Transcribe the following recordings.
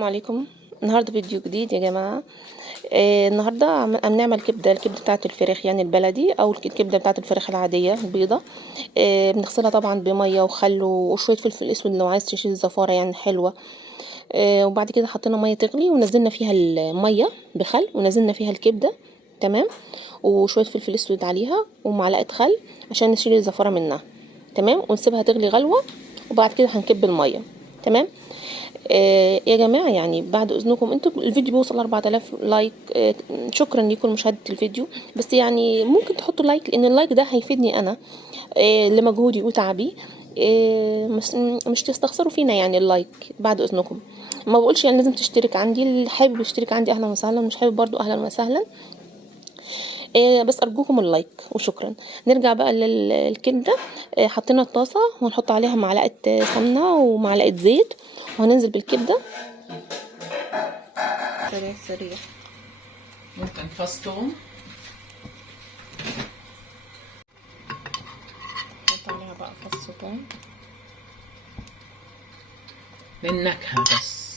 السلام عليكم. النهارده فيديو جديد يا جماعه. النهارده هنعمل الكبده بتاعه الفراخ، يعني البلدي او الكبده بتاعه الفراخ العاديه البيضه. بنغسلها طبعا بميه وخل وشويه فلفل اسود لو عايز تشيل الزفاره يعني حلوه. وبعد كده حطينا ميه تغلي ونزلنا فيها الميه بخل ونزلنا فيها الكبده. تمام. وشويه فلفل اسود عليها ومعلقه خل عشان نشيل الزفاره منها. تمام. ونسيبها تغلي غلوه وبعد كده هنكب الميه. تمام. يا جماعة، يعني بعد اذنكم انتوا الفيديو بيوصل 4000 لايك. شكرا لكم مشاهدة الفيديو، بس يعني ممكن تحطوا لايك لان اللايك ده هيفيدني انا لمجهودي وتعبي. مش تستخسروا فينا يعني اللايك بعد اذنكم. ما بقولش يعني لازم تشترك عندي، اللي حابب يشترك عندي اهلا وسهلا، مش حابب برضو اهلا وسهلا. بس ارجوكم اللايك وشكرا. نرجع بقى للكبده. حطينا الطاسه وهنحط عليها معلقه سمنه ومعلقه زيت وهننزل بالكبده. سريع سريع. ممكن فص ثوم، نحط عليها بقى فص ثوم للنكهة بس.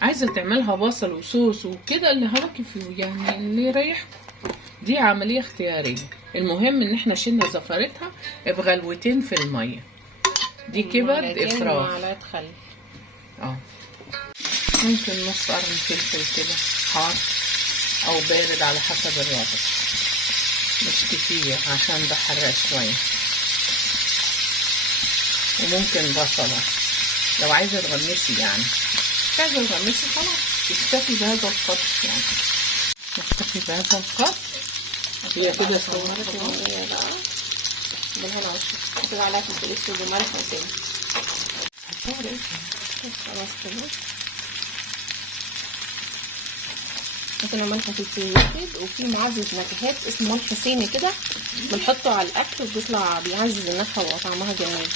عايزة تعملها بصل وصوص وكده اللي هواكي فيه، يعني اللي يريحكم. دي عملية اختيارية. المهم ان احنا شلنا زفرتها بغلوتين في المية. دي كبد افراخ. معلقه خل. ممكن نص قرن فلفل كده حار او بارد على حسب الرغبة، مش كتير عشان ده حراق شوية. وممكن بصلة لو عايزة تغمسي، يعني مش عايزة تغمسي خلاص تكتفي بهذا القدر، يعني نكتفي بهذا القدر. هي كده صورت المية بقى بالهنا والشفا. كده عليها فلفل اسود وملح وكده. خلاص كده. حطينا ملح وفلفل اسود، وفي معزز نكهات اسمه ملح صيني كده بنحطه على الاكل وبيطلع بيعزز النكهه وطعمها جميل.